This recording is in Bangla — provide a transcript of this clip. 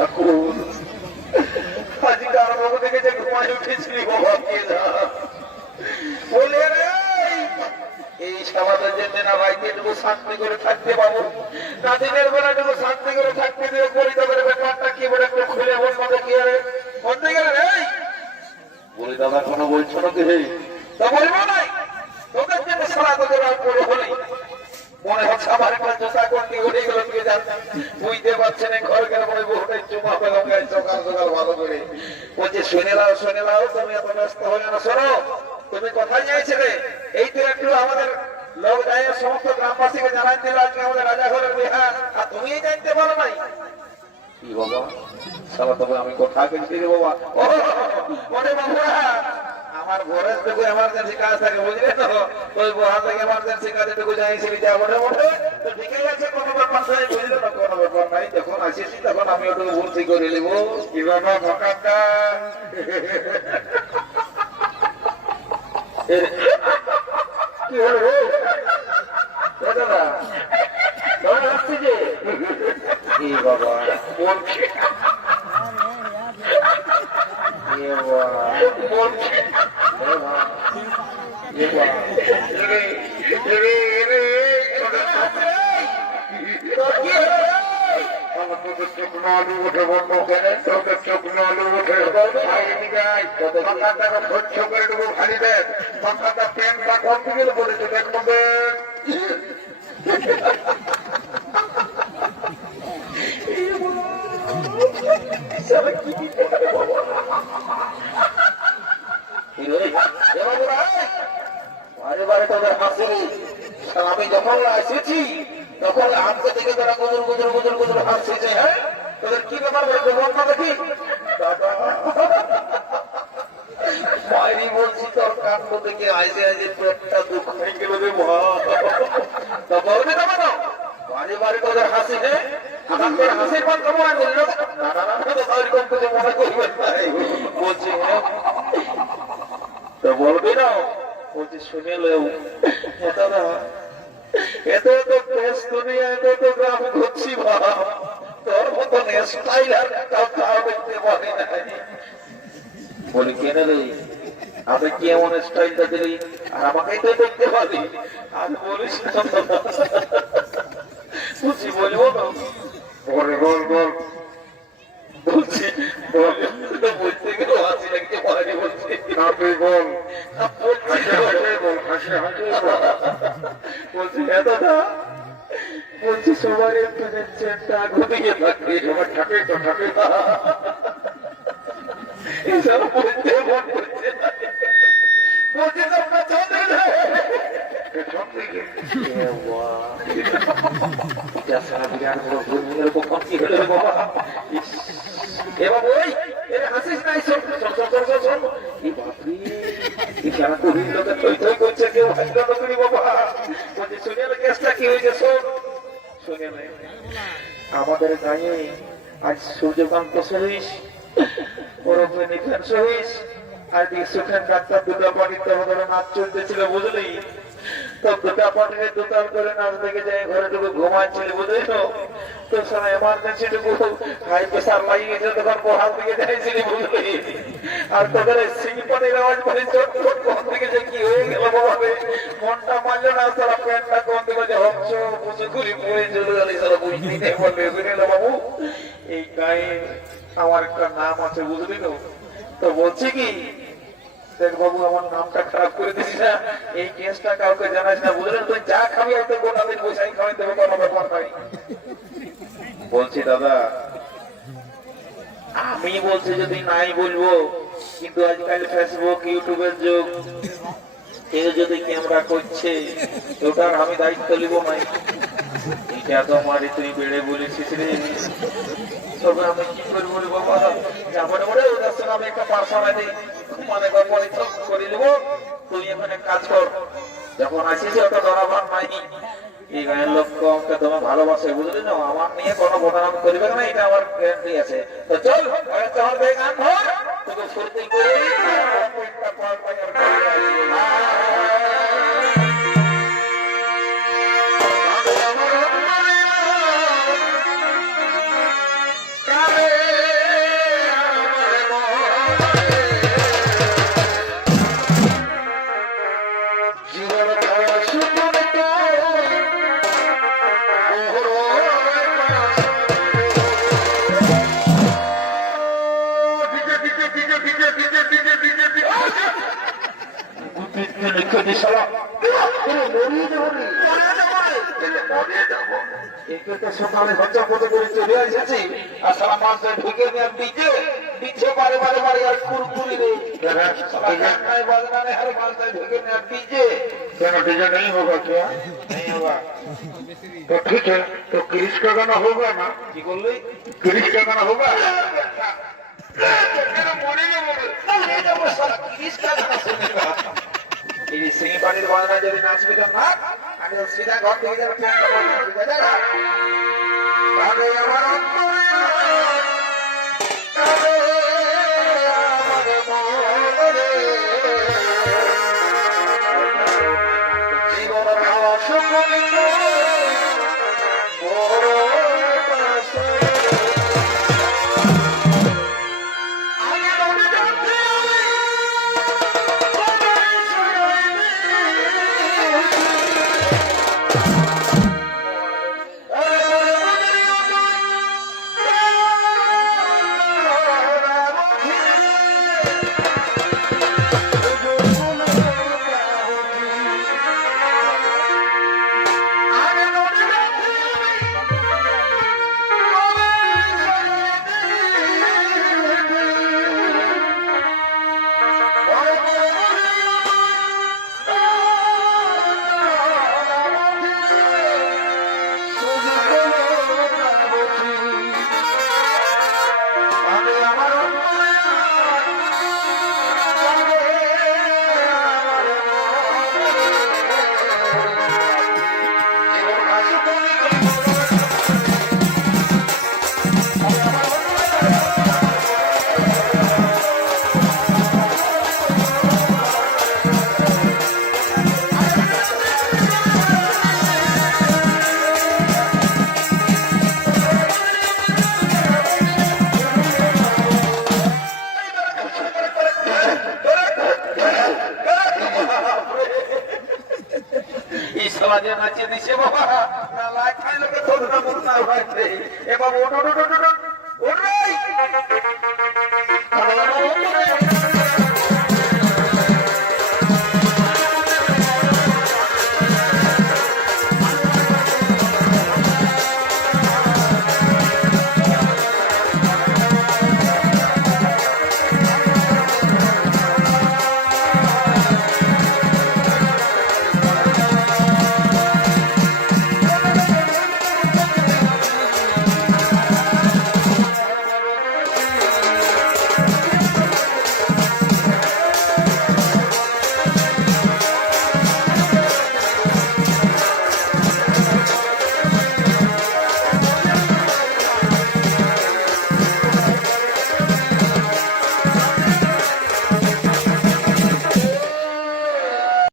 ঠাকুর আজকে আরম্ভ থেকে যে ঘুমায় উঠেছিলি বাবা কে যা বলে রে এই সমাজের জন্য না ভাইকে একটু শান্তি করে থাকতে পাবো না দিনের বেলা একটু শান্তি করে থাকতে দিয়ে পরিতাপের ব্যাপারটা কি বলে একটু খুলে এমন মতো কি হবে বলতে গেলে রে বলি দাদা কোনো বলছো না কি তা বলবো নাই তোদের জন্য সারা তোদের আর পড়ে হলি মনে হচ্ছে আমার একটা জোসা করতে উঠে গেল তুই যাচ্ছেন বুঝতে পারছেন ঘর গেলে মনে বহুটাই চুমা পেলাম গায়ে সকাল সকাল ভালো করে বলছে শুনে লাও তুমি এত ব্যস্ত হয়ে না শোনো তুমি কোথায় যাইছিলে এই তো একটু আমাদের লোক যায় সমস্ত গ্রামবাসীকে জানাই দিল আজকে আমাদের রাজা ঘরের বিহা আর তুমি জানতে পারো নাই কি বাবা সারা তবে আমি কোথায় গেছি রে বাবা মনে বাবা আমার ঘরে থেকে এমার্জেন্সি কাজ থাকে বুঝলে তো ওই বহা থেকে এমার্জেন্সি কাজে টুকু যাইছিলি যা মোটে মোটে তো ঠিকই আছে কোনো ব্যাপার নাই বুঝলে না কোনো ব্যাপার নাই যখন আসিস তখন আমি ওটুকু ভর্তি করে নেব কি বাবা ভকাটা কি হলো দাদা দাদা আসছি যে কি বাবা বলছি চোখনালু উঠে বন্ধ করে তোকে চোখনালু উঠে পাখাটা স্বচ্ছ করে দেবো ভারী দেন পাখাটা প্যান্টটা কম থেকে বলেছে দেখবে আমি যখন এসেছি তখন আজকে থেকে তারা গুজর গুজর গুজর গুজর হাসছে হ্যাঁ তোদের কি ব্যাপার বলবো দেখি বাইরে বলছি তোর কাণ্ড থেকে আইসে আইসে পেটটা দুঃখ হয়ে গেল রে মা তা বলবে না কেন বাড়ি বাড়ি তোদের হাসি হ্যাঁ আমার তোর হাসির পান কেমন বলল না না না ওইরকম কিছু মনে করবেন নাই বলছি হ্যাঁ তো বলবি না বলছি শুনে লেও দাদা এত তো দেশ দুনিয়া এত তো গ্রাম ঘুরছি ভাব তোর মতন স্টাইল আর কাউ দেখতে পারি নাই বলি কেনে রে আমি কি এমন স্টাইলটা দিলি আর আমাকেই তো দেখতে পারি আর বলিস বুঝছি বলবো না বল বল বল বলছি বলতে গেলে হাসি লাগতে পারি বলছি তুই বল বলছি হ্যাঁ দাদা বলছি সবার একটু চেনটা ঘুমিয়ে থাকবে সবার থাকে তো থাকে এসব বলতে মন করছে বলছি তোমরা চলে এবার ওই হাসিস নাই শোন সারা কবির লোকের থই থই করছে কেউ হাসলো নকরি বাবা বলছে শুনে কেসটা কি হয়েছে শোন শুনে আমাদের গায়ে আজ সূর্যকান্ত সহিস ওরফে নিখান সহিস আর সুখেন ডাক্তার দুটা পানিতে আমাদের নাচ চলতেছিল বুঝলি তো দুটা পানিতে দুটাল করে নাচ দেখে যায় ঘরে টুকু ঘুমাচ্ছিল বুঝলি তো তো সারা এমার্জেন্সি টুকু হাই প্রেসার লাগিয়ে গেছে তখন পড়ার দিকে যাইছিলি বুঝলি আর তোদের সিংপানির আওয়াজ বলে চোট চোট কোন দিকে যে কি হয়ে গেল বাবারে মনটা মানলো না সারা প্যান্টটা কোন দিকে যে হচ্ছ বুঝে ঘুরি পড়ে চলে গেলি সারা বুঝলি নেই বলবে বুঝলি বাবু এই গায়ে আমার একটা নাম আছে বুঝলি তো তো বলছি কি দেখ বাবু আমার নামটা খারাপ করে দিস না এই কেসটা কাউকে জানাস না বুঝলেন তুই যা খাবি হয়তো গোটা দিন বসাই খাওয়াই দেবে কোনো ব্যাপার নাই বলছি দাদা আমি বলছি যদি নাই বলবো কিন্তু আজকাল ফেসবুক ইউটিউবের যুগ কেউ যদি ক্যামেরা করছে ওটার আমি দায়িত্ব নিব নাই এটা তো মারি তুই বেড়ে বলেছিস রে তবে আমি কি করবো রে বাবা যেমন বলে ওদের সঙ্গে আমি একটা পার্সোনাল দিই মানে পরিশ্রম করে নেব তুই এখানে কাজ কর যখন আসিস অত ডরাবার নাই এই গায়ের লোক আমাকে তোমার ভালোবাসে বুঝলি না আমার নিয়ে কোনো বদনাম করবে না এটা আমার গ্যারান্টি আছে তো চল তোমার গান ধর তোকে ফুর্তি করে কারে লিখে শালা মরিয়ে যাবো একে তো সকালে হত্যা করে চলে এসেছি আর সারা মাছটা ঢুকে নিয়ে দিচ্ছে বারে আর কুরকুরি রে बाजनाने हर मालता ढुके में डीजे क्या डीजे नहीं होगा क्या नहीं होगा तो ठीक है तो क्रिश का गाना होगा ना की बोल रही क्रिश का गाना होगा सिंह पानी बाजना जब नाच भी करना सीधा घर থেকে নাচিয়ে দিছে বাবা না লাইট খাইলে তো না বলতে হয় এ বাবা ওটো